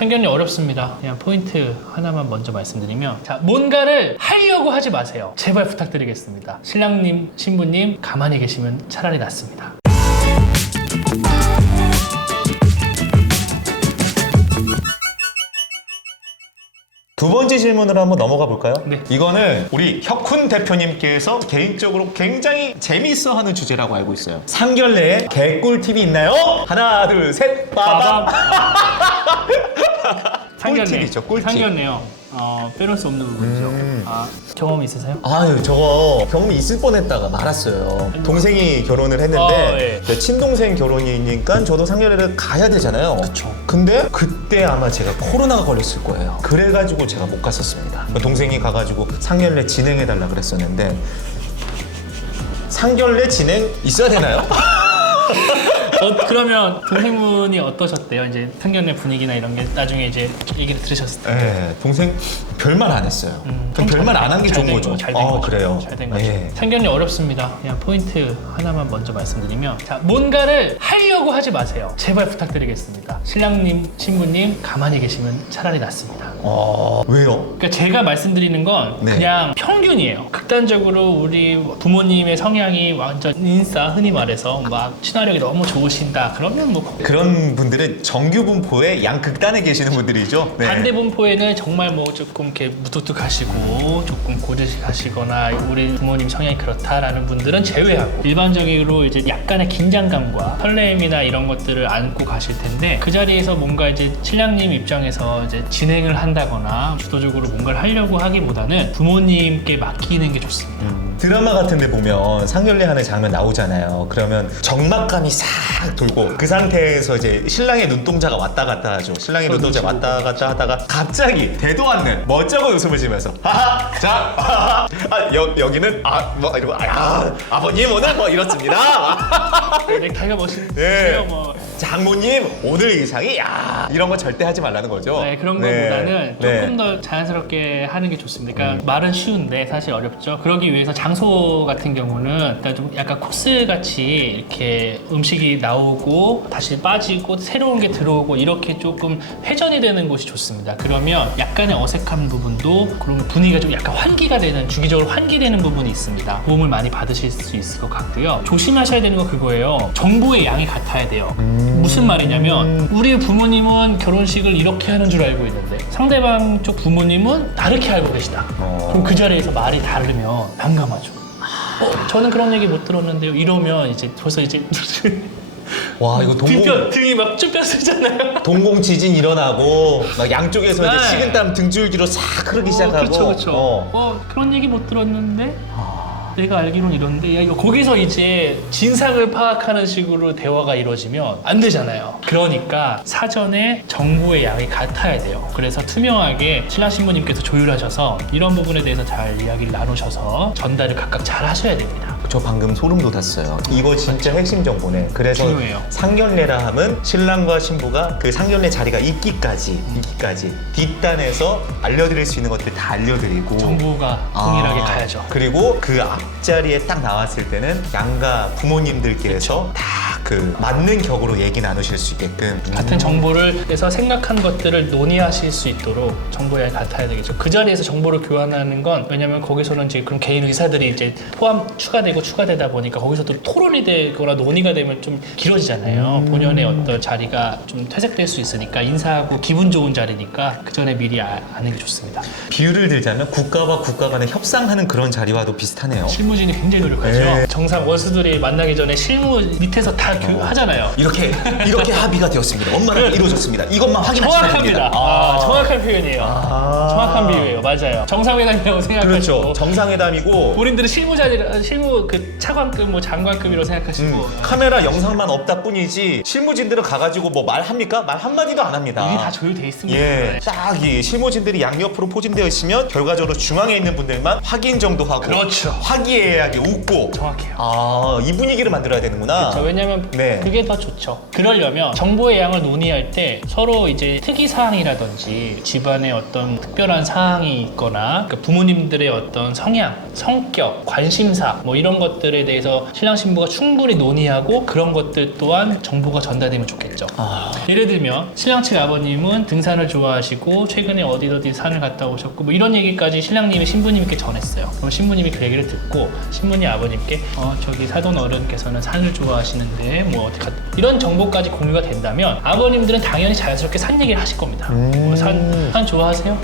상견례 어렵습니다. 그냥 포인트 하나만 먼저 말씀드리면, 자, 뭔가를 하려고 하지 마세요. 제발 부탁드리겠습니다. 신랑님, 신부님 가만히 계시면 차라리 낫습니다. 두 번째 질문으로 한번 넘어가 볼까요? 네. 이거는 우리 혁훈 대표님께서 개인적으로 굉장히 재미있어 하는 주제라고 알고 있어요. 상견례에 개꿀팁이 있나요? 하나, 둘, 셋, 빠밤! 꿀팁이죠, 꿀팁. 상견례요. 빼놓을 수 없는 부분이죠. 경험 있으세요? 아유, 저거 경험이 있을 뻔했다가 말았어요. 동생이 결혼을 했는데 예. 친동생 결혼이니까 저도 상견례를 가야 되잖아요. 그쵸. 근데 그때 아마 제가 코로나가 걸렸을 거예요. 그래가지고 제가 못 갔었습니다. 동생이 가가지고 상견례 진행해달라 그랬었는데 상견례 진행 있어야 되나요? 그러면 동생분이 어떠셨대요? 이제 상견례 분위기나 이런 게 나중에 이제 얘기를 들으셨을 때. 네, 동생 별말 안 했어요. 그럼 별말 안 한 게 좋은 거죠. 잘된 거죠. 그래요. 잘된 거죠. 네. 상견례 어렵습니다. 그냥 포인트 하나만 먼저 말씀드리면, 자, 뭔가를 하려고 하지 마세요. 제발 부탁드리겠습니다. 신랑님, 신부님 가만히 계시면 차라리 낫습니다. 왜요? 그러니까 제가 말씀드리는 건 네. 그냥 평균이에요. 극단적으로 우리 부모님의 성향이 완전 인싸, 흔히 말해서 막 친화력이 너무 좋으신다. 그러면 뭐 그런 분들은 정규 분포의 양극단에 계시는 분들이죠. 네. 반대 분포에는 정말 뭐 조금 이렇게 무뚝뚝하시고 조금 고지식하시거나 우리 부모님 성향이 그렇다라는 분들은 제외하고 일반적으로 이제 약간의 긴장감과 설레임이나 이런 것들을 안고 가실 텐데, 그 자리에서 뭔가 이제 신랑님 입장에서 이제 진행을 한다거나 주도적으로 뭔가를 하려고 하기보다는 부모님께 맡기는 게 좋습니다. 드라마 같은 데 보면 상견례 하는 장면 나오잖아요. 그러면 적막감이 싹 돌고 그 상태에서 이제 신랑의 눈동자가 왔다 갔다 하죠. 신랑의 눈동자가 왔다 갔다 하다가 갑자기 대도 않는 멋쩍은 웃음을 지면서 하하 자 하하 여기는 뭐 이러고 아버님 오늘 뭐 이렇습니다. 넥타이가 멋있으세요. 뭐. 장모님 오늘 의상이 이런 거 절대 하지 말라는 거죠. 네, 그런 것보다는 조금 더 자연스럽게 하는 게 좋습니다. 그러니까 말은 쉬운데 사실 어렵죠. 그러기 위해서 장소 같은 경우는 그러니까 좀 약간 코스 같이 이렇게 음식이 나오고 다시 빠지고 새로운 게 들어오고 이렇게 조금 회전이 되는 곳이 좋습니다. 그러면 약간의 어색한 부분도 그런 분위기가 좀 약간 환기가 되는, 주기적으로 환기되는 부분이 있습니다. 도움을 많이 받으실 수 있을 것 같고요. 조심하셔야 되는 건 그거예요. 정보의 양이 같아야 돼요. 무슨 말이냐면 우리 부모님은 결혼식을 이렇게 하는 줄 알고 있는데 상대방 쪽 부모님은 다르게 알고 계시다. 그럼 그 자리에서 말이 다르면 난감하죠. 저는 그런 얘기 못 들었는데요. 이러면 이제 벌써 이제 와 이거 등이 막 쭈뼛 쓰잖아요. 동공 지진 일어나고 막 양쪽에서 이제 네. 식은땀 등줄기로 싹 흐르기 시작하고. 그렇죠. 그런 얘기 못 들었는데 내가 알기로는 이런데 이거 거기서 이제 진상을 파악하는 식으로 대화가 이루어지면 안 되잖아요. 그러니까 사전에 정보의 양이 같아야 돼요. 그래서 투명하게 신랑 신부님께서 조율하셔서 이런 부분에 대해서 잘 이야기를 나누셔서 전달을 각각 잘 하셔야 됩니다. 저 방금 소름 돋았어요. 이거 진짜 핵심 정보네. 그래서 중요해요. 상견례라 하면 신랑과 신부가 그 상견례 자리가 있기까지 뒷단에서 알려드릴 수 있는 것들 다 알려드리고 정보가 동일하게 가야죠. 그리고 그 앞자리에 딱 나왔을 때는 양가 부모님들께서 다 그 맞는 격으로 얘기 나누실 수 있게끔 같은 정보를 해서 생각한 것들을 논의하실 수 있도록 정보량이 같아야 되겠죠. 그 자리에서 정보를 교환하는 건 왜냐면 거기서는 이제 그런 개인 의사들이 이제 추가되다 보니까 거기서도 토론이 되거나 논의가 되면 좀 길어지잖아요. 본연의 어떤 자리가 좀 퇴색될 수 있으니까 인사하고 기분 좋은 자리니까 그 전에 미리 아는 게 좋습니다. 비유를 들자면 국가와 국가 간에 협상하는 그런 자리와도 비슷하네요. 실무진이 굉장히 노력하죠. 네. 정상 원수들이 만나기 전에 실무 밑에서 다 하잖아요. 이렇게 합의가 되었습니다. 원만하게 이루어졌습니다. 이것만 확인하시면 됩니다. 정확한 표현이에요. 정확한 비유예요. 맞아요. 정상회담이라고 생각하시고 그렇죠. 정상회담이고 본인들은 실무 그 차관급 뭐 장관급이라고 생각하시고 카메라 영상만 없다 뿐이지 실무진들은 가가지고 뭐 말합니까? 말 한마디도 안 합니다. 일이 다 조율돼 있습니다. 예, 딱 이 실무진들이 양옆으로 포진되어 있으면 결과적으로 중앙에 있는 분들만 확인 정도 하고 그렇죠. 화기애애하게 웃고 정확해요. 이 분위기를 만들어야 되는구나. 그렇죠. 왜냐면 하면 네. 그게 더 좋죠. 그러려면 정보의 양을 논의할 때 서로 이제 특이 사항이라든지 집안에 어떤 특별한 사항이 있거나 그러니까 부모님들의 어떤 성향, 성격, 관심사 뭐 이런 것들에 대해서 신랑 신부가 충분히 논의하고 그런 것들 또한 정보가 전달되면 좋겠죠. 예를 들면 신랑 측 아버님은 등산을 좋아하시고 최근에 어디 산을 갔다 오셨고 뭐 이런 얘기까지 신랑님이 신부님께 전했어요. 그럼 신부님이 그 얘기를 듣고 신부님 아버님께 저기 사돈 어른께서는 산을 좋아하시는데 뭐 어디 이런 정보까지 공유가 된다면 아버님들은 당연히 자연스럽게 산 얘기를 하실 겁니다. 산 좋아하세요?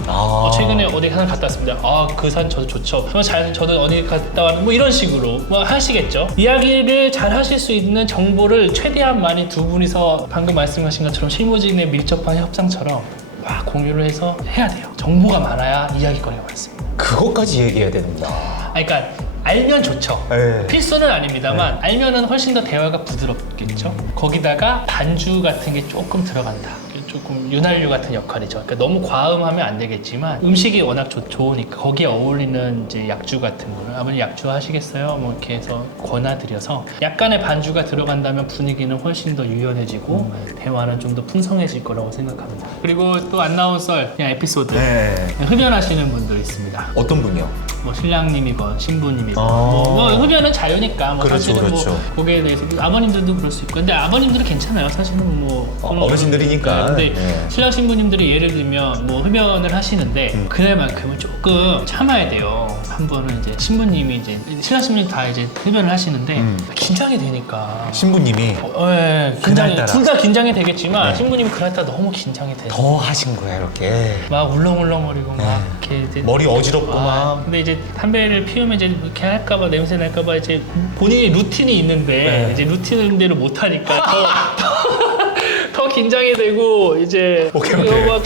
최근에 어디 산 갔다 왔습니다. 그 산 저도 좋죠. 그럼 저도 어디 갔다 왔는데 뭐 이런 식으로 뭐 하시겠죠. 이야기를 잘 하실 수 있는 정보를 최대한 많이 두 분이서 방금 말씀하신 것처럼 실무진의 밀접한 협상처럼 막 공유를 해서 해야 돼요. 정보가 많아야 이야기거리가 많습니다. 그것까지 얘기해야 됩니다. 그러니까 알면 좋죠. 네. 필수는 아닙니다만 알면은 훨씬 더 대화가 부드럽겠죠. 거기다가 반주 같은 게 조금 들어간다. 조금 윤활유 같은 역할이죠. 그러니까 너무 과음하면 안 되겠지만 음식이 워낙 좋으니까 거기에 어울리는 이제 약주 같은 거는 아버님 약주 하시겠어요? 뭐 이렇게 해서 권하드려서 약간의 반주가 들어간다면 분위기는 훨씬 더 유연해지고 대화는 좀 더 풍성해질 거라고 생각합니다. 그리고 또 안 나온 썰, 그냥 에피소드. 네. 흡연하시는 분들 있습니다. 어떤 분이요? 뭐 신랑님이건 신부님이건 뭐 흡연은 자유니까 뭐 그렇죠, 사실은 그렇죠. 뭐 거기에 대해서 아버님들도 그럴 수 있고 근데 아버님들은 괜찮아요. 사실은 뭐 어르신들이니까. 근데 네. 신랑 신부님들이 예를 들면 뭐 흡연을 하시는데 그날만큼은 조금 참아야 돼요. 한 번은 이제 신부님이 이제 신랑 신부님 다 이제 흡연을 하시는데 긴장이 되니까 신부님이 긴장이 그날따라. 둘 다 긴장이 되겠지만 네. 신부님이 그날따라 너무 긴장이 돼요. 더 하신 거야 이렇게. 막 울렁울렁거리고 막 이렇게 이제 머리 어지럽고 막. 근데 이제 담배를 피우면 이제 이렇게 할까봐 냄새 날까봐 이제 본인이 루틴이 있는데 네. 이제 루틴대로 못 하니까 더 긴장이 되고 이제 오케이. 막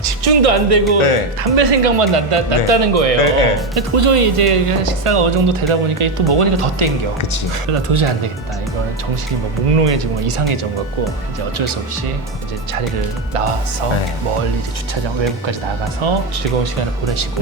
집중도 안 되고 네. 담배 생각만 났다는 거예요. 네. 근데 도저히 이제 식사가 어느 정도 되다 보니까 또 먹으니까 더 땡겨. 그치. 그러다 도저히 안 되겠다. 이거는 정신이 막 몽롱해지고 막 이상해진 것 같고 이제 어쩔 수 없이 이제 자리를 나와서 네. 멀리 이제 주차장 외부까지 나가서 즐거운 시간을 보내시고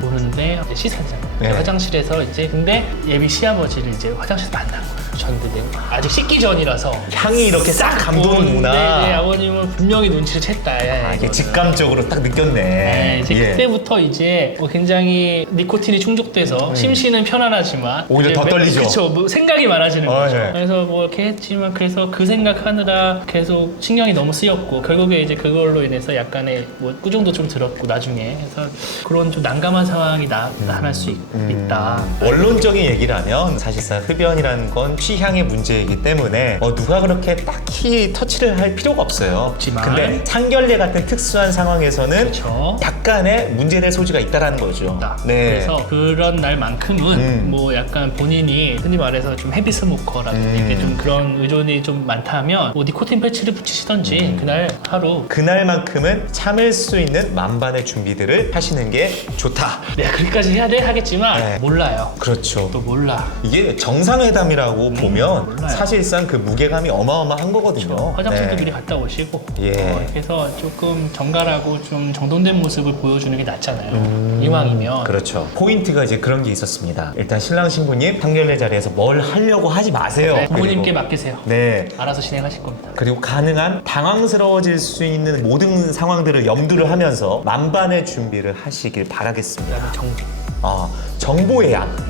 보는데 이제 씻었잖아요. 네. 화장실에서 이제 근데 예비 시아버지를 이제 화장실에서 만난 거예요. 전데 아직 씻기 전이라서 향이 이렇게 싹 감도는구나. 네, 아버님은 분명히 눈치를 챘다. 이게 직감적으로 딱 느꼈네. 네, 이제 예. 그때부터 이제 굉장히 니코틴이 충족돼서 심신은 편안하지만 오히려 이제 더 떨리죠. 그쵸, 뭐 생각이 많아지는 거죠. 네. 그래서 뭐 이렇게 했지만 그래서 그 생각하느라 계속 신경이 너무 쓰였고 결국에 이제 그걸로 인해서 약간의 뭐 꾸중도 좀 들었고 나중에 그래서 그런 좀 난감한 상황이 나타날 수 있다. 원론적인 얘기를 하면 사실상 흡연이라는 건 취향의 문제이기 때문에 누가 그렇게 딱히 터치를 할 필요가 없어요. 없지만. 근데 상견례 같은 특수한 상황에서는 그렇죠. 약간의 문제될 소지가 있다라는 거죠. 네. 그래서 그런 날만큼은 뭐 약간 본인이 흔히 말해서 좀 헤비 스모커라든지 이렇게 좀 그런 의존이 좀 많다면 뭐 니코틴 패치를 붙이시던지 그날 하루 그날만큼은 참을 수 있는 만반의 준비들을 하시는 게 좋다. 내가 그렇게까지 해야 돼 하겠지만 네. 몰라요. 그렇죠. 또 몰라. 이게 정상회담이라고 보면 몰라요. 사실상 그 무게감이 어마어마한 거거든요. 화장실도 네. 미리 갔다 오시고 예. 그래서 조금 정갈하고 좀 정돈된 모습을 보여주는 게 낫잖아요. 이왕이면 그렇죠. 포인트가 이제 그런 게 있었습니다. 일단 신랑 신부님 상견례 자리에서 뭘 하려고 하지 마세요. 네, 부모님께 그리고, 맡기세요. 네. 알아서 진행하실 겁니다. 그리고 가능한 당황스러워질 수 있는 모든 상황들을 염두를 하면서 만반의 준비를 하시길 바라겠습니다. 그다음에 정비.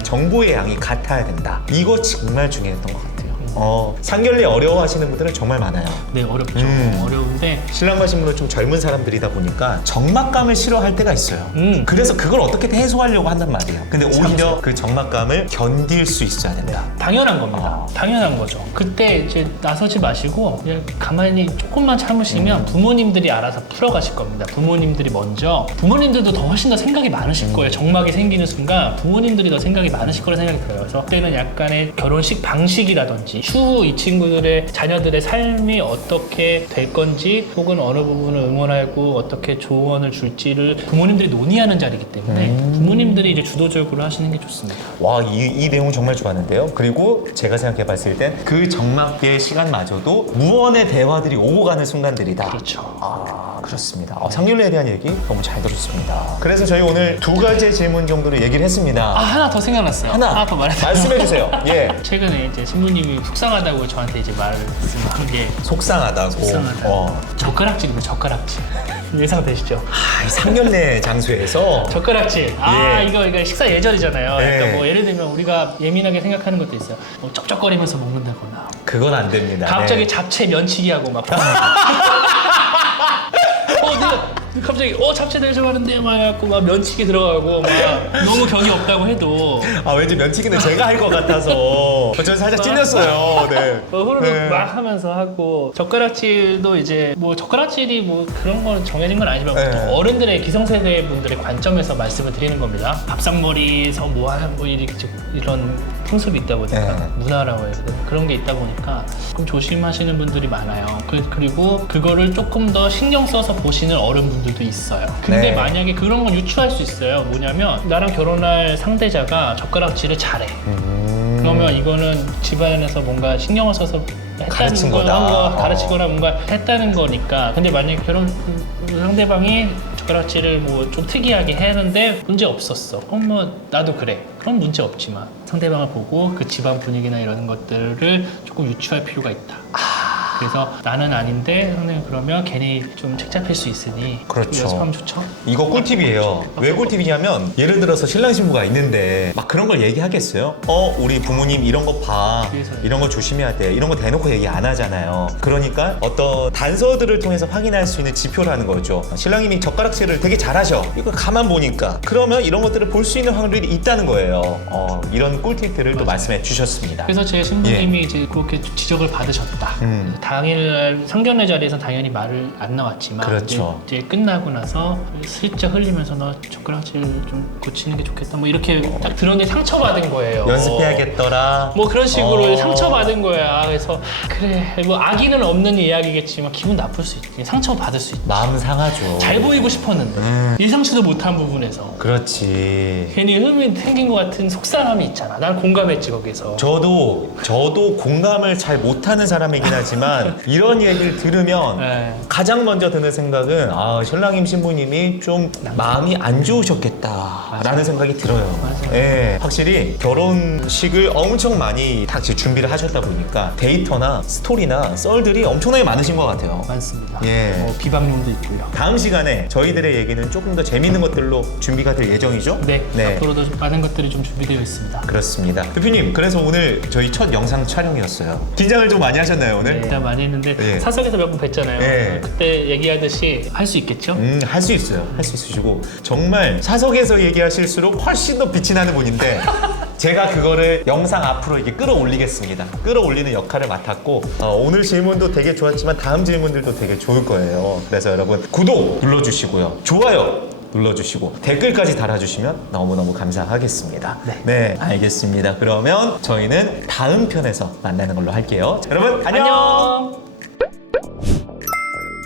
정보의 양이 같아야 된다. 이거 정말 중요했던 것 같아요. 상견례 어려워하시는 분들은 정말 많아요. 네, 어렵죠. 어려운데 신랑과 신부는 좀 젊은 사람들이다 보니까 적막감을 싫어할 때가 있어요. 그래서 그걸 어떻게든 해소하려고 한단 말이에요. 근데 오히려 그 적막감을 견딜 수 있어야 된다. 당연한 겁니다. 당연한 거죠. 그때 이제 나서지 마시고 그냥 가만히 조금만 참으시면 부모님들이 알아서 풀어가실 겁니다. 부모님들이 먼저 부모님들도 더 훨씬 더 생각이 많으실 거예요. 적막이 생기는 순간 부모님들이 더 생각이 많으실 거라 생각이 들어요. 그래서 그때는 약간의 결혼식 방식이라든지 추후 이 친구들의 자녀들의 삶이 어떻게 될 건지 혹은 어느 부분을 응원하고 어떻게 조언을 줄지를 부모님들이 논의하는 자리이기 때문에 부모님들이 이제 주도적으로 하시는 게 좋습니다. 와, 이 내용 정말 좋았는데요. 그리고 제가 생각해 봤을 땐 그 적막의 시간마저도 무언의 대화들이 오고 가는 순간들이다. 그렇죠. 그렇습니다. 상견례에 대한 얘기 너무 잘 들었습니다. 그래서 저희 오늘 두 가지 질문 정도로 얘기를 했습니다. 하나 더 생각났어요. 하나 더 말해도 말씀해 주세요. 예. 최근에 이제 신부님이 속상하다고 저한테 이제 말씀한 게 속상하다고. 속상하다. 젓가락질이고 젓가락질. 예상되시죠? 아, 이 상견례 장소에서 젓가락질. 예. 이거 식사 예절이잖아요. 예. 그러니까 뭐 예를 들면 우리가 예민하게 생각하는 것도 있어요. 뭐 쩝쩝거리면서 먹는다거나. 그건 안 됩니다. 갑자기 네. 잡채 면치기 하고 막. 내가 갑자기 잡채 내일 좋아하는데 막 해갖고 막 면치기 들어가고 막 너무 격이 없다고 해도 아, 왠지 면치기는 제가 할 것 같아서 저는 살짝 찔렸어요. 네. 후루룩 네. 막 하면서 하고 젓가락질도 이제 뭐 젓가락질이 뭐 그런 건 정해진 건 아니지만 네. 보통 어른들의 기성세대 분들의 관점에서 말씀을 드리는 겁니다. 밥상머리에서 뭐 이런 풍습이 있다 보니까 네. 문화라고 해서 그런 게 있다 보니까 좀 조심하시는 분들이 많아요. 그리고 그거를 조금 더 신경 써서 보시는 어른분들도 있어요. 근데 네. 만약에 그런 건 유추할 수 있어요. 뭐냐면 나랑 결혼할 상대자가 젓가락질을 잘해. 그러면 이거는 집안에서 뭔가 신경을 써서 가르친 했다는 거다. 가르치거나 뭔가 했다는 거니까. 근데 만약에 상대방이 젓가락질을 뭐 좀 특이하게 했는데 문제 없었어. 그럼 뭐 나도 그래. 그럼 문제 없지만 상대방을 보고 그 집안 분위기나 이런 것들을 조금 유추할 필요가 있다. 그래서 나는 아닌데 형님 그러면 괜히 좀 책잡힐 수 있으니 그렇죠. 연습하면 좋죠. 이거 꿀팁이에요. 왜 꿀팁이냐면 예를 들어서 신랑 신부가 있는데 막 그런 걸 얘기하겠어요? 우리 부모님 이런 거 봐. 그래서요. 이런 거 조심해야 돼. 이런 거 대놓고 얘기 안 하잖아요. 그러니까 어떤 단서들을 통해서 확인할 수 있는 지표라는 거죠. 신랑님이 젓가락질을 되게 잘하셔. 이거 가만 보니까 그러면 이런 것들을 볼 수 있는 확률이 있다는 거예요. 이런 꿀팁들을 또 말씀해 주셨습니다. 그래서 제 신부님이 이제 그렇게 지적을 받으셨다. 당일날 상견례 자리에서 당연히 말을 안 나왔지만 그렇죠. 이제 끝나고 나서 슬쩍 흘리면서 너 젓가락질 좀 고치는 게 좋겠다. 뭐 이렇게 딱 들었는데 상처받은 거예요. 연습해야겠더라. 뭐 그런 식으로 어. 상처받은 거야. 그래서 그래 뭐 악의는 없는 이야기겠지만 기분 나쁠 수 있지. 상처받을 수 있지. 마음 상하죠. 잘 보이고 싶었는데 예상치도 못한 부분에서 그렇지. 괜히 흠이 생긴 것 같은 속상함이 있잖아. 난 공감했지 거기서. 저도 공감을 잘 못하는 사람이긴 하지만 이런 얘기를 들으면 네. 가장 먼저 드는 생각은 신랑님 신부님이 좀 마음이 안 좋으셨겠다라는 생각이 들어요. 맞아요. 예, 확실히 결혼식을 엄청 많이 다 준비를 하셨다 보니까 데이터나 스토리나 썰들이 엄청나게 많으신 것 같아요. 많습니다. 예. 뭐 비방용도 있고요. 다음 시간에 저희들의 얘기는 조금 더 재밌는 것들로 준비가 될 예정이죠? 네, 앞으로도 좀 많은 것들이 좀 준비되어 있습니다. 그렇습니다. 대표님, 그래서 오늘 저희 첫 영상 촬영이었어요. 긴장을 좀 많이 하셨나요, 오늘? 네, 진짜 많이 했는데 네. 사석에서 몇 번 뵀잖아요. 네. 그때 얘기하듯이 할 수 있겠죠? 할 수 있어요. 할 수 있으시고 정말 사석에서 얘기하실수록 훨씬 더 빛이 나는 분인데 제가 그거를 영상 앞으로 이렇게 끌어올리겠습니다. 끌어올리는 역할을 맡았고 오늘 질문도 되게 좋았지만 다음 질문들도 되게 좋을 거예요. 그래서 여러분 구독 눌러주시고요. 좋아요 눌러주시고 댓글까지 달아주시면 너무너무 감사하겠습니다. 네, 알겠습니다. 그러면 저희는 다음 편에서 만나는 걸로 할게요. 여러분 안녕!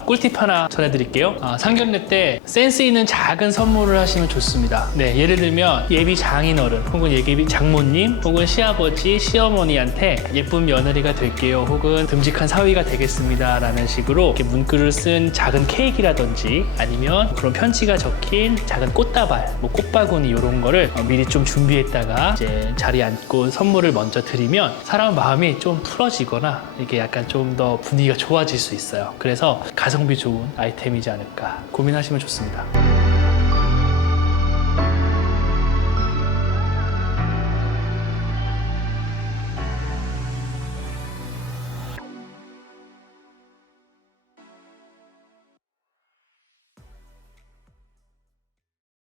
꿀팁 하나 전해드릴게요. 상견례 때 센스 있는 작은 선물을 하시면 좋습니다. 네, 예를 들면 예비 장인어른 혹은 예비 장모님 혹은 시아버지, 시어머니한테 예쁜 며느리가 될게요 혹은 듬직한 사위가 되겠습니다 라는 식으로 이렇게 문구를 쓴 작은 케이크라든지 아니면 그런 편지가 적힌 작은 꽃다발, 뭐 꽃바구니 이런 거를 미리 좀 준비했다가 이제 자리에 앉고 선물을 먼저 드리면 사람 마음이 좀 풀어지거나 이게 약간 좀 더 분위기가 좋아질 수 있어요. 그래서 가성비 좋은 아이템이지 않을까 고민하시면 좋습니다.